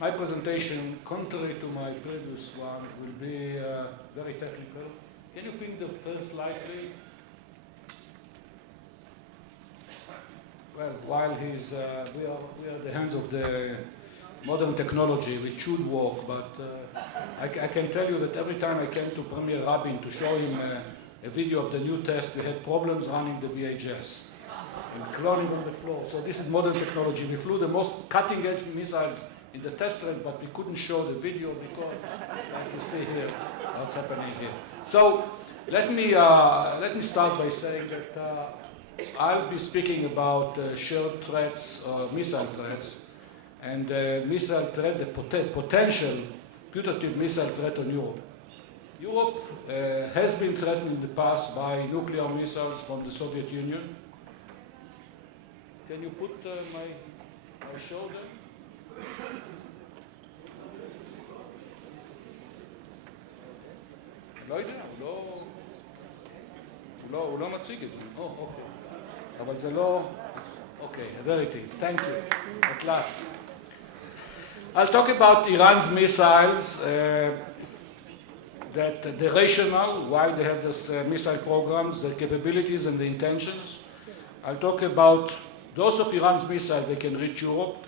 My presentation, contrary to my previous ones, will be very technical. Can you ping the first slide, please? Well, while we are at the hands of the modern technology, which should work, but I can tell you that every time I came to Premier Rabin to show him a video of the new test, we had problems running the VHS and cloning on the floor. So this is modern technology. We flew the most cutting-edge missiles in the test range, but we couldn't show the video because, like you see here, what's happening here. So let me start by saying that I'll be speaking about shared threats, missile threats, and missile threat, the potential putative missile threat on Europe. Europe has been threatened in the past by nuclear missiles from the Soviet Union. Can you put my show there? לא יודע, הוא לא מציג את זה. אוקיי. אבל זה לא... Okay, there it is. Thank you. At last. I'll talk about Iran's missiles, that the rationale, why they have this missile programs, the capabilities and the intentions. I'll talk about those of Iran's missiles that can reach Europe.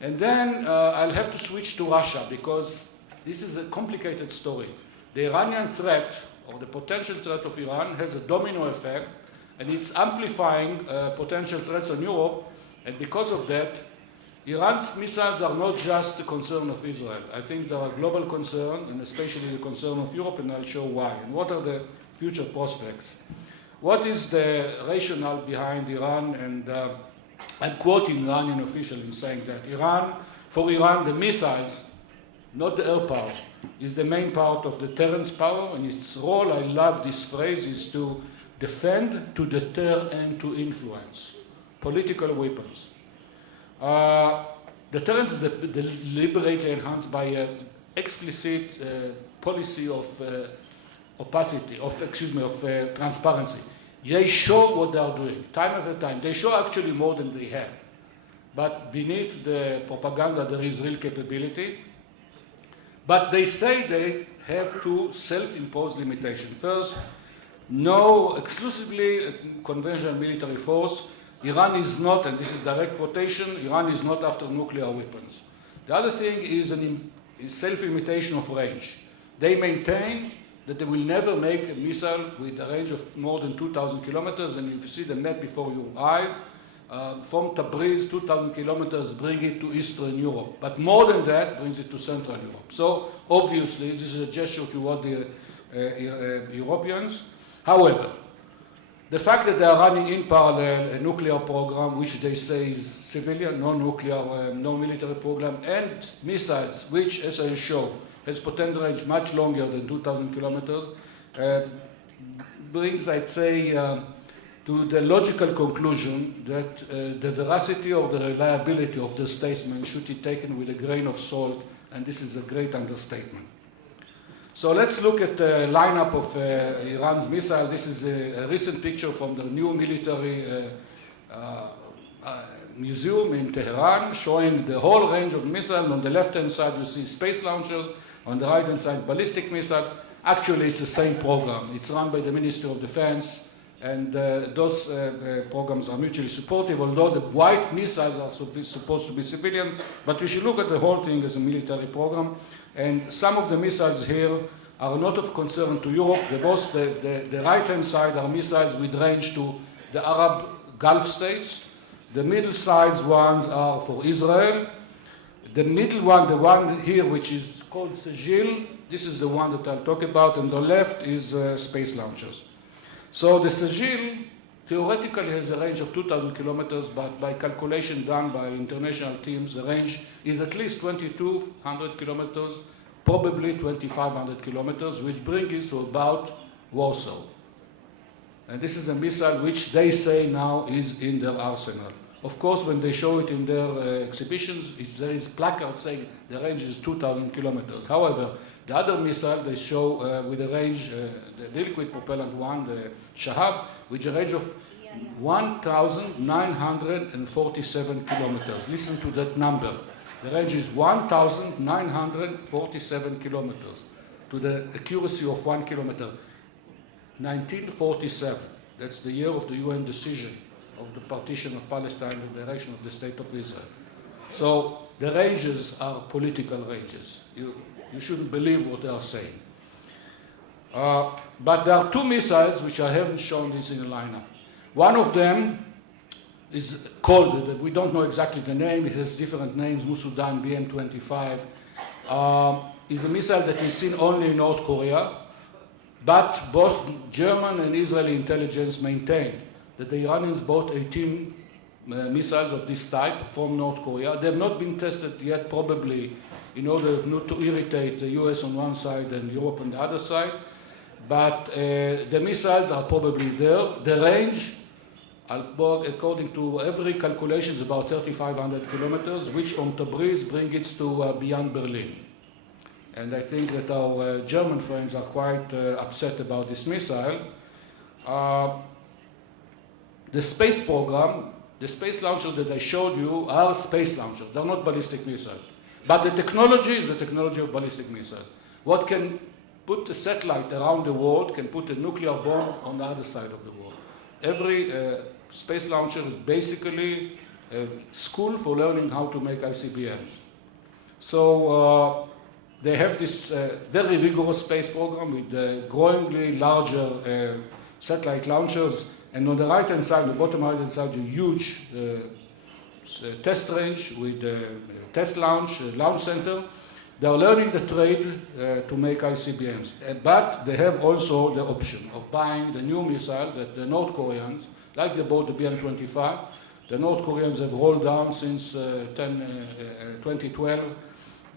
And then I'll have to switch to Russia because this is a complicated story. The Iranian threat, or the potential threat of Iran, has a domino effect, and it's amplifying potential threats on Europe. And because of that, Iran's missiles are not just the concern of Israel. I think they are a global concern, and especially the concern of Europe, and I'll show why. And what are the future prospects? What is the rationale behind Iran? And I'm quoting Iranian officials in saying that for Iran, the missiles, not the air power, is the main part of deterrence power, and its role, I love this phrase, is to defend, to deter, and to influence. Political weapons. Deterrence is deliberately enhanced by an explicit policy of opacity, of transparency. They show what they are doing, time after time. They show actually more than they have. But beneath the propaganda, there is real capability. But they say they have to self-impose limitations. First, no exclusively conventional military force. Iran is not, and this is direct quotation, Iran is not after nuclear weapons. The other thing is self-limitation of range. They maintain that they will never make a missile with a range of more than 2,000 kilometers, and if you see the map before your eyes, from Tabriz, 2,000 kilometers, bring it to Eastern Europe. But more than that, brings it to Central Europe. So, obviously, this is a gesture toward the Europeans. However, the fact that they are running in parallel a nuclear program, which they say is civilian, non-nuclear, non-military program, and missiles, which, as I show, has potential range much longer than 2,000 kilometers, brings, I'd say, to the logical conclusion that the veracity or the reliability of the statement should be taken with a grain of salt, and this is a great understatement. So let's look at the lineup of Iran's missile. This is a recent picture from the new military museum in Tehran, showing the whole range of missiles. On the left-hand side, you see space launchers. On the right-hand side, ballistic missiles. Actually, it's the same program. It's run by the Ministry of Defense, and those programs are mutually supportive, although the white missiles are supposed to be civilian, but we should look at the whole thing as a military program. And some of the missiles here are not of concern to Europe. The right-hand side are missiles with range to the Arab Gulf states. The middle-sized ones are for Israel. The middle one, the one here, which is called Segil, this is the one that I'll talk about, and the left is space launchers. So the Segil theoretically has a range of 2,000 kilometers, but by calculation done by international teams, the range is at least 2,200 kilometers, probably 2,500 kilometers, which brings it to about Warsaw. And this is a missile which they say now is in their arsenal. Of course, when they show it in their exhibitions, there is placards saying the range is 2,000 kilometers. However, the other missile they show with a range, the liquid propellant one, the Shahab, with a range of 1,947 kilometers. Listen to that number. The range is 1,947 kilometers to the accuracy of 1 kilometer. 1947, that's the year of the UN decision of the partition of Palestine and the direction of the State of Israel. So the ranges are political ranges. You shouldn't believe what they are saying. But there are two missiles which I haven't shown this in a lineup. One of them is called, we don't know exactly the name, it has different names, Musudan BM-25, is a missile that is seen only in North Korea, but both German and Israeli intelligence maintain that the Iranians bought 18 missiles of this type from North Korea. They have not been tested yet, probably in order not to irritate the US on one side and Europe on the other side, but the missiles are probably there. The range, according to every calculation, is about 3,500 kilometers, which from Tabriz brings it to beyond Berlin. And I think that our German friends are quite upset about this missile. The space program, the space launchers that I showed you are space launchers. They're not ballistic missiles. But the technology is the technology of ballistic missiles. What can put a satellite around the world can put a nuclear bomb on the other side of the world. Every space launcher is basically a school for learning how to make ICBMs. So they have this very rigorous space program with growingly larger satellite launchers. And on the right-hand side, the bottom right-hand side, a huge test range with test launch center. They are learning the trade to make ICBMs. But they have also the option of buying the new missile that the North Koreans, like they bought the BM-25, the North Koreans have rolled down since 2012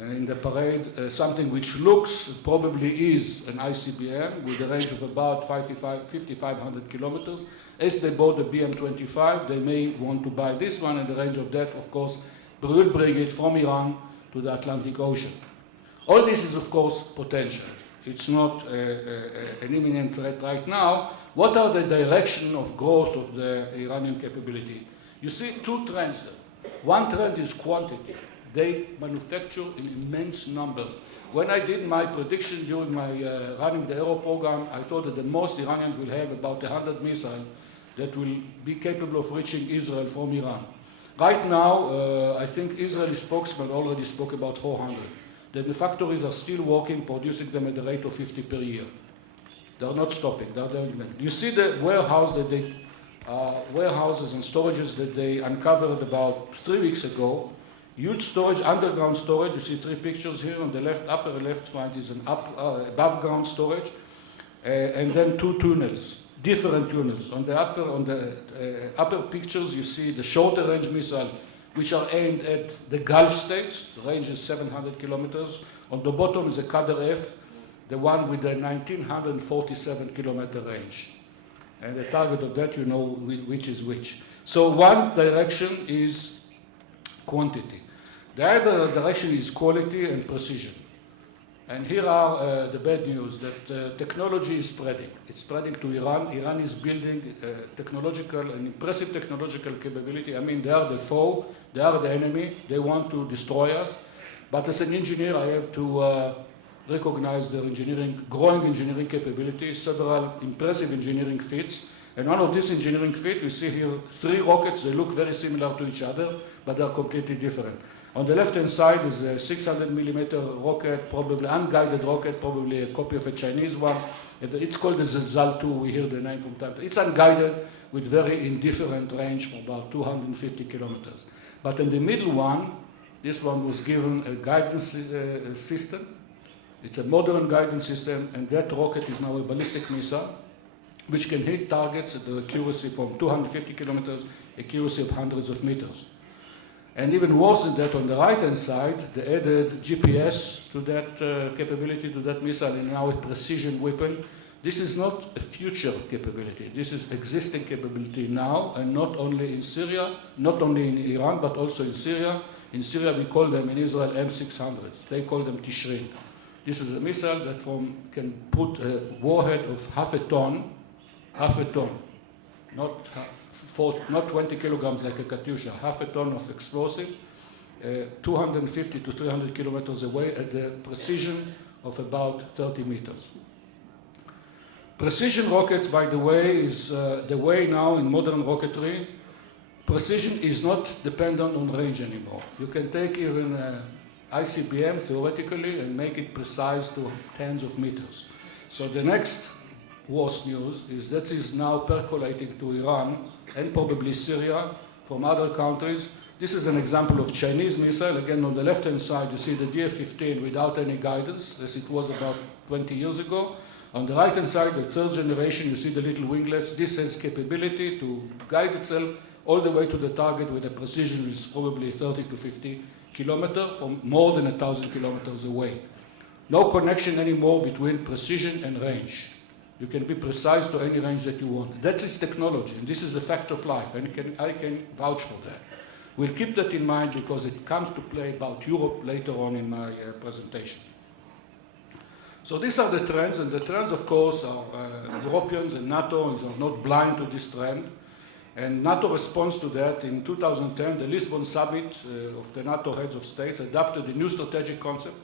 in the parade, something which looks probably is an ICBM with a range of about 5,500 kilometers. As they bought the BM-25, they may want to buy this one, and the range of that, of course, will bring it from Iran to the Atlantic Ocean. All this is, of course, potential. It's not an imminent threat right now. What are the direction of growth of the Iranian capability? You see two trends there. One trend is quantity. They manufacture in immense numbers. When I did my prediction during my running the Aero program, I thought that the most Iranians will have about 100 missiles that will be capable of reaching Israel from Iran. Right now, I think Israeli spokesman already spoke about 400. The factories are still working, producing them at the rate of 50 per year. They're not stopping. You see the warehouse that they, warehouses and storages that they uncovered about 3 weeks ago. Huge storage, underground storage. You see 3 pictures here on the left, upper left side is an above ground storage, and then 2 tunnels, different tunnels. On the upper pictures, you see the shorter range missile, which are aimed at the Gulf states. The range is 700 kilometers. On the bottom is a Qadr F, the one with the 1,947 kilometer range. And the target of that, you know which is which. So one direction is quantity. The other direction is quality and precision. And here are the bad news, that technology is spreading. It's spreading to Iran. Iran is building an impressive technological capability. I mean, they are the foe, they are the enemy, they want to destroy us. But as an engineer, I have to recognize their growing engineering capability, several impressive engineering feats. And one of these engineering feats, we see here 3 rockets. They look very similar to each other, but they are completely different. On the left-hand side is a 600 millimeter rocket, probably unguided rocket, probably a copy of a Chinese one. It's called the Zhezhal 2. We hear the name from time to time. It's unguided with very indifferent range for about 250 kilometers. But in the middle one, this one was given a guidance system. It's a modern guidance system, and that rocket is now a ballistic missile, which can hit targets at the accuracy from 250 kilometers, accuracy of hundreds of meters. And even worse than that, on the right-hand side, they added GPS to that capability, to that missile, and now a precision weapon. This is not a future capability. This is existing capability now, and not only in Syria, not only in Iran, but also in Syria. In Syria, we call them in Israel M600s. They call them Tishrin. This is a missile that can put a warhead of half a ton, not 20 kilograms like a Katyusha, half a ton of explosive 250 to 300 kilometers away at the precision of about 30 meters. Precision rockets, by the way, is the way now in modern rocketry. Precision is not dependent on range anymore. You can take even ICBM theoretically and make it precise to tens of meters. So the next worst news is that is now percolating to Iran and probably Syria from other countries. This is an example of Chinese missile. Again, on the left-hand side, you see the DF-15 without any guidance, as it was about 20 years ago. On the right-hand side, the third generation, you see the little winglets. This has capability to guide itself all the way to the target with a precision which is probably 30 to 50 kilometers from more than 1,000 kilometers away. No connection anymore between precision and range. You can be precise to any range that you want. That's its technology, and this is a fact of life, and I can vouch for that. We'll keep that in mind because it comes to play about Europe later on in my presentation. So these are the trends, and the trends, of course, are Europeans and NATO are not blind to this trend. And NATO responds to that. In 2010, the Lisbon summit of the NATO heads of states adopted a new strategic concept,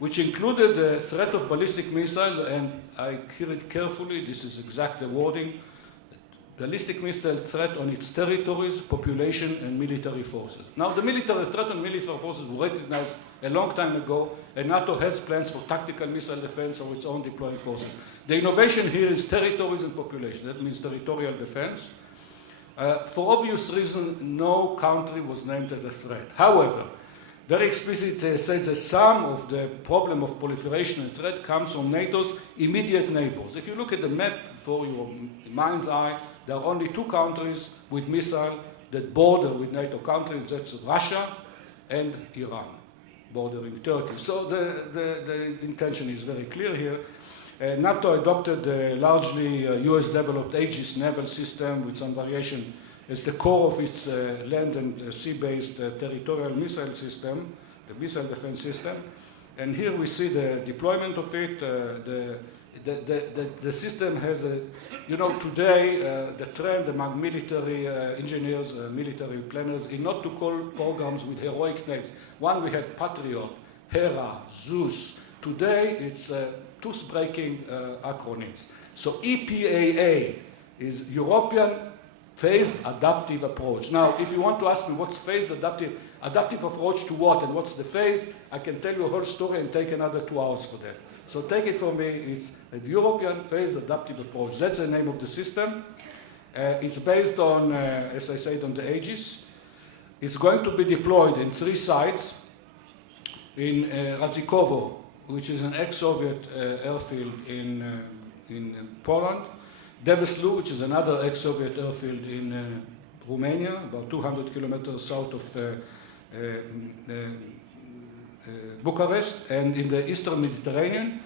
which included the threat of ballistic missile, and I hear it carefully, this is exactly the wording, ballistic missile threat on its territories, population, and military forces. Now, the military threat on military forces were recognized a long time ago, and NATO has plans for tactical missile defense of its own deploying forces. The innovation here is territories and population. That means territorial defense. For obvious reason, no country was named as a threat. However, very explicitly says that some of the problem of proliferation and threat comes from NATO's immediate neighbors. If you look at the map for your mind's eye, there are only two countries with missiles that border with NATO countries. That's Russia and Iran, bordering Turkey. So the intention is very clear here. NATO adopted a largely US-developed Aegis naval system with some variation as the core of its land and sea-based territorial missile system, the missile defense system. And here we see the deployment of it. The system has a, you know, today the trend among military engineers, military planners, is not to call programs with heroic names. One, we had Patriot, Hera, Zeus. Today, it's tooth-breaking acronyms. So EPAA is European Phased Adaptive Approach. Now, if you want to ask me what's phased adaptive approach to what and what's the phase, I can tell you a whole story and take another 2 hours for that. So take it from me, it's a European Phased Adaptive Approach. That's the name of the system. It's based on, as I said, on the Aegis. It's going to be deployed in 3 sites in Radzikovo, which is an ex-Soviet airfield in Poland, Deveslu, which is another ex-Soviet airfield in Romania, about 200 kilometers south of Bucharest, and in the Eastern Mediterranean.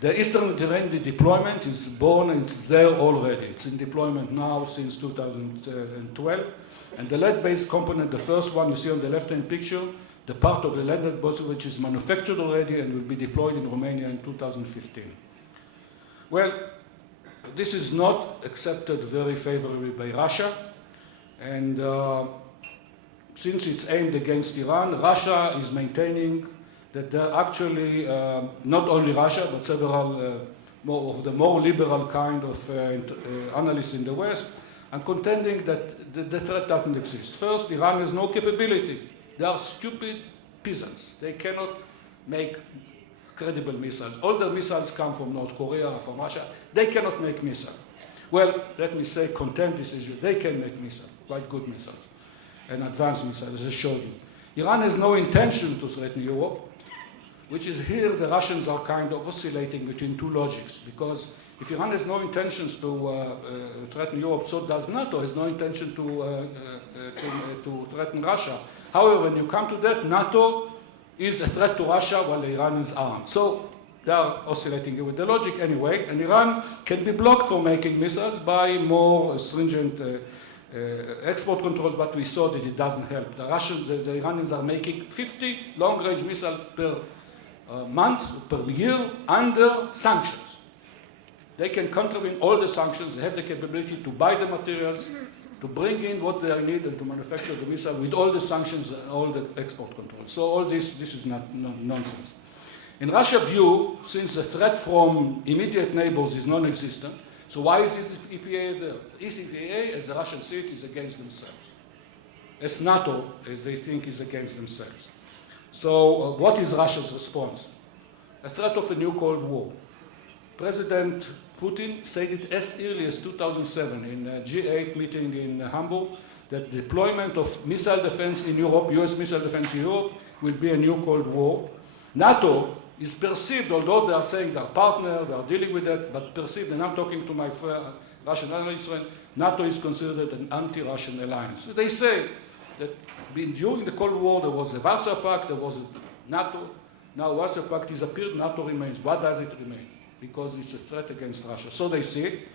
The Eastern Mediterranean deployment is born and it's there already. It's in deployment now since 2012. And the land-based component, the first one you see on the left-hand picture, the part of the landed bus which is manufactured already and will be deployed in Romania in 2015. Well, this is not accepted very favorably by Russia, and since it's aimed against Iran, Russia is maintaining that they're actually, not only Russia, but several more of the more liberal kind of analysts in the West, are contending that the threat doesn't exist. First, Iran has no capability. They are stupid peasants. They cannot make credible missiles. All their missiles come from North Korea or from Russia. They cannot make missiles. Well, let me say, contend this issue. They can make missiles, quite good missiles, and advanced missiles, as I showed you. Iran has no intention to threaten Europe, which is here the Russians are kind of oscillating between two logics, because if Iran has no intentions to threaten Europe, so does NATO has no intention to threaten Russia. However, when you come to that, NATO is a threat to Russia while the Iranians aren't. So they are oscillating with the logic anyway, and Iran can be blocked from making missiles by more stringent export controls, but we saw that it doesn't help. The Russians, the Iranians are making 50 long-range missiles per month, per year, under sanctions. They can contravene all the sanctions. They have the capability to buy the materials, to bring in what they need and to manufacture the missile with all the sanctions and all the export controls. So all this is not nonsense. In Russia's view, since the threat from immediate neighbors is non-existent, so why is this EPA there? This EPA, as the Russians see it, is against themselves. As NATO, as they think, is against themselves. So what is Russia's response? A threat of a new Cold War. President Putin said it as early as 2007 in a G8 meeting in Hamburg that deployment of missile defense in Europe, US missile defense in Europe, will be a new Cold War. NATO is perceived, although they are saying they're partner, they are dealing with that, but perceived, and I'm talking to my Russian analysts, NATO is considered an anti-Russian alliance. So they say that during the Cold War there was the Warsaw Pact, there was NATO. Now Warsaw Pact disappeared, NATO remains. Why does it remain? Because it's a threat against Russia. So they see it.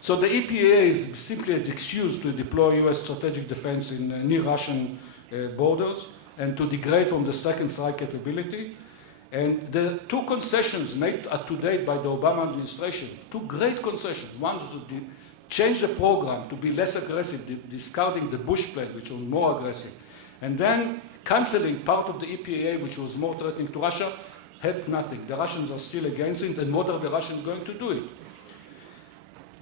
So the EPA is simply an excuse to deploy US strategic defense in near Russian borders and to degrade from the second strike capability. And the two concessions made to date by the Obama administration, two great concessions. One was to change the program to be less aggressive, discarding the Bush plan, which was more aggressive, and then canceling part of the EPA, which was more threatening to Russia, helped nothing. The Russians are still against it, and what are the Russians going to do it?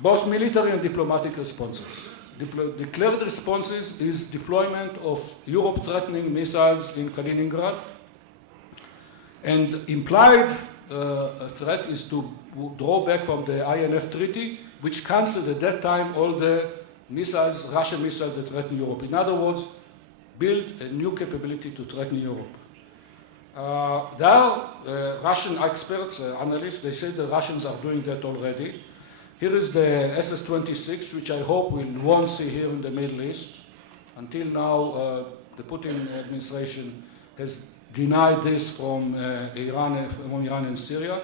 Both military and diplomatic responses. Declared responses is deployment of Europe-threatening missiles in Kaliningrad, and implied threat is to draw back from the INF treaty, which cancelled at that time all the missiles, Russian missiles that threaten Europe. In other words, build a new capability to threaten Europe. There are Russian experts, analysts, they say the Russians are doing that already. Here is the SS-26, which I hope we won't see here in the Middle East. Until now, the Putin administration has denied this from Iran and Syria.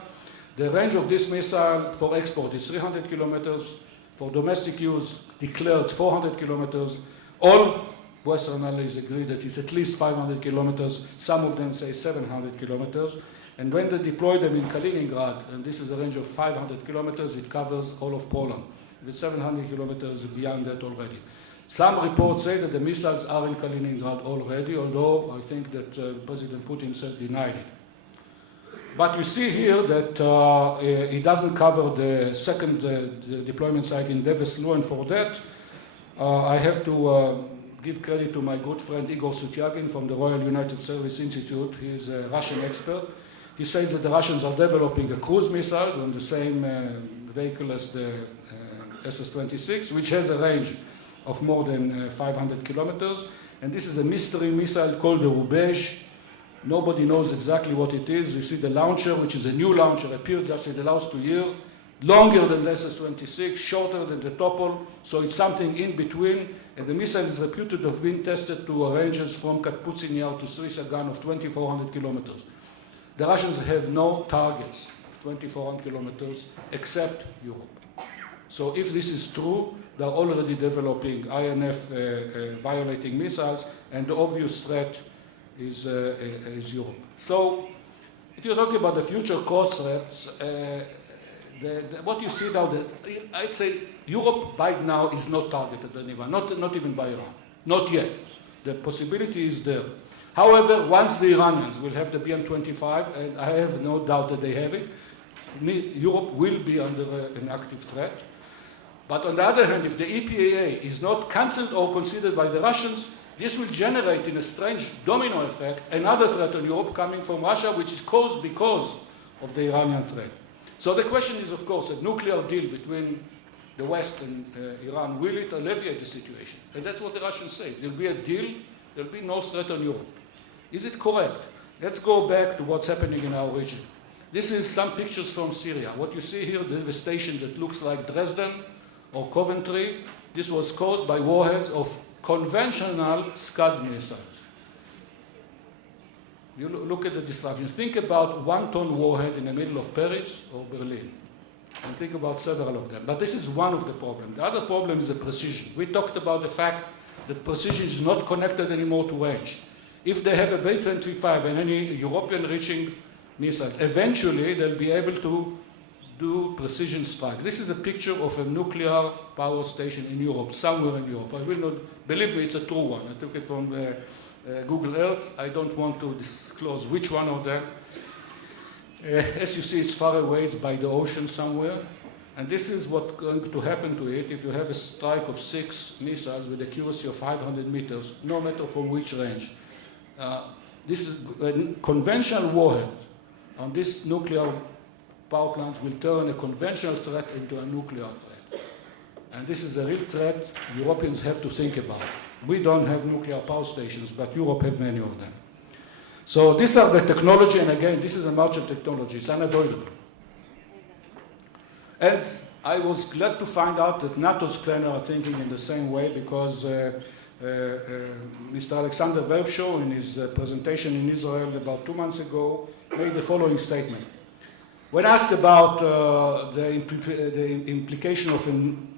The range of this missile for export is 300 kilometers. For domestic use, declared 400 kilometers. All Western analysts agree that it's at least 500 kilometers. Some of them say 700 kilometers. And when they deploy them in Kaliningrad, and this is a range of 500 kilometers, it covers all of Poland. With 700 kilometers beyond that already. Some reports say that the missiles are in Kaliningrad already, although I think that President Putin said denied it. But you see here that it doesn't cover the second deployment site in Deveslu, and for that I have to give credit to my good friend Igor Sutyagin from the Royal United Service Institute. He is a Russian expert. He says that the Russians are developing a cruise missile on the same vehicle as the SS-26, which has a range of more than 500 kilometers. And this is a mystery missile called the Rubin. Nobody knows exactly what it is. You see the launcher, which is a new launcher, appeared just in the last 2 years, longer than the SS-26, shorter than the Topol, so it's something in between. And the missile is reputed to have been tested to ranges from Katputsin Yar to Srisagan of 2,400 kilometers. The Russians have no targets of 2,400 kilometers except Europe. So if this is true, they're already developing INF violating missiles, and the obvious threat is Europe. So if you're talking about the future cross threats, what you see now, that I'd say Europe by now is not targeted anywhere, not even by Iran, not yet. The possibility is there. However, once the Iranians will have the BM-25, and I have no doubt that they have it, Europe will be under an active threat. But on the other hand, if the EPA is not cancelled or considered by the Russians, this will generate, in a strange domino effect, another threat on Europe coming from Russia, which is caused because of the Iranian threat. So the question is, of course, a nuclear deal between the West and Iran, will it alleviate the situation? And that's what the Russians say. There'll be a deal, there'll be no threat on Europe. Is it correct? Let's go back to what's happening in our region. This is some pictures from Syria. What you see here, the devastation that looks like Dresden or Coventry, this was caused by warheads of conventional Scud missiles. You look at the destruction. Think about 1-ton warhead in the middle of Paris or Berlin. And think about several of them. But this is one of the problems. The other problem is the precision. We talked about the fact that precision is not connected anymore to range. If they have a B-25 and any European reaching missiles, eventually they'll be able to do precision strikes. This is a picture of a nuclear power station in Europe, somewhere in Europe. I will not, believe me, it's a true one. I took it from Google Earth. I don't want to disclose which one of them. As you see, it's far away, it's by the ocean somewhere. And this is what's going to happen to it if you have a strike of 6 missiles with accuracy of 500 meters, no matter from which range. This is a conventional warhead on this nuclear power plants will turn a conventional threat into a nuclear threat. And this is a real threat Europeans have to think about. We don't have nuclear power stations, but Europe has many of them. So these are the technology, and again, this is a march of technology. It's unavoidable. And I was glad to find out that NATO's planners are thinking in the same way, because Mr. Alexander Verbshaw, in his presentation in Israel about 2 months ago, made the following statement. When asked about the implication of an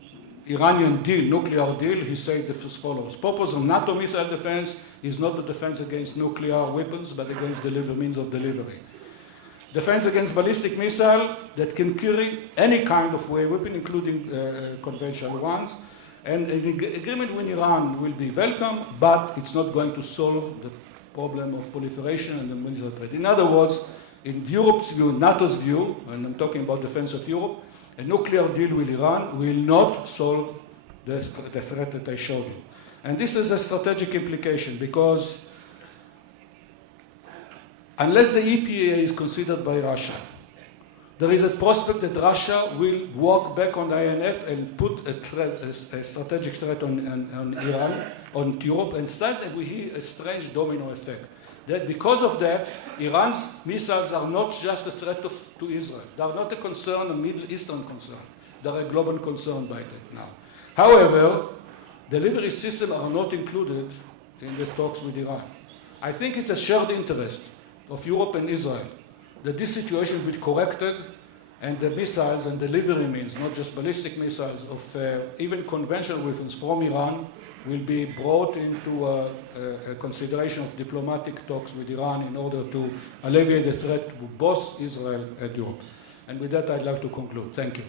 Iranian deal, nuclear deal, he said as follows. Purpose of NATO missile defense is not the defense against nuclear weapons, but against means of delivery. Defense against ballistic missile that can carry any kind of weapon, including conventional ones. And an agreement with Iran will be welcome, but it's not going to solve the problem of proliferation and the missile threat. In other words, in Europe's view, NATO's view, and I'm talking about defense of Europe, a nuclear deal with Iran will not solve the threat that I showed you. And this is a strategic implication, because unless the EPA is considered by Russia, there is a prospect that Russia will walk back on the INF and put a strategic threat on Iran, on Europe, and start with a strange domino effect. That because of that, Iran's missiles are not just a threat to Israel. They are not a concern, a Middle Eastern concern. They are a global concern by that now. However, delivery systems are not included in the talks with Iran. I think it's a shared interest of Europe and Israel that this situation will be corrected, and the missiles and delivery means, not just ballistic missiles, of even conventional weapons from Iran will be brought into a consideration of diplomatic talks with Iran in order to alleviate the threat to both Israel and Europe. And with that, I'd like to conclude. Thank you.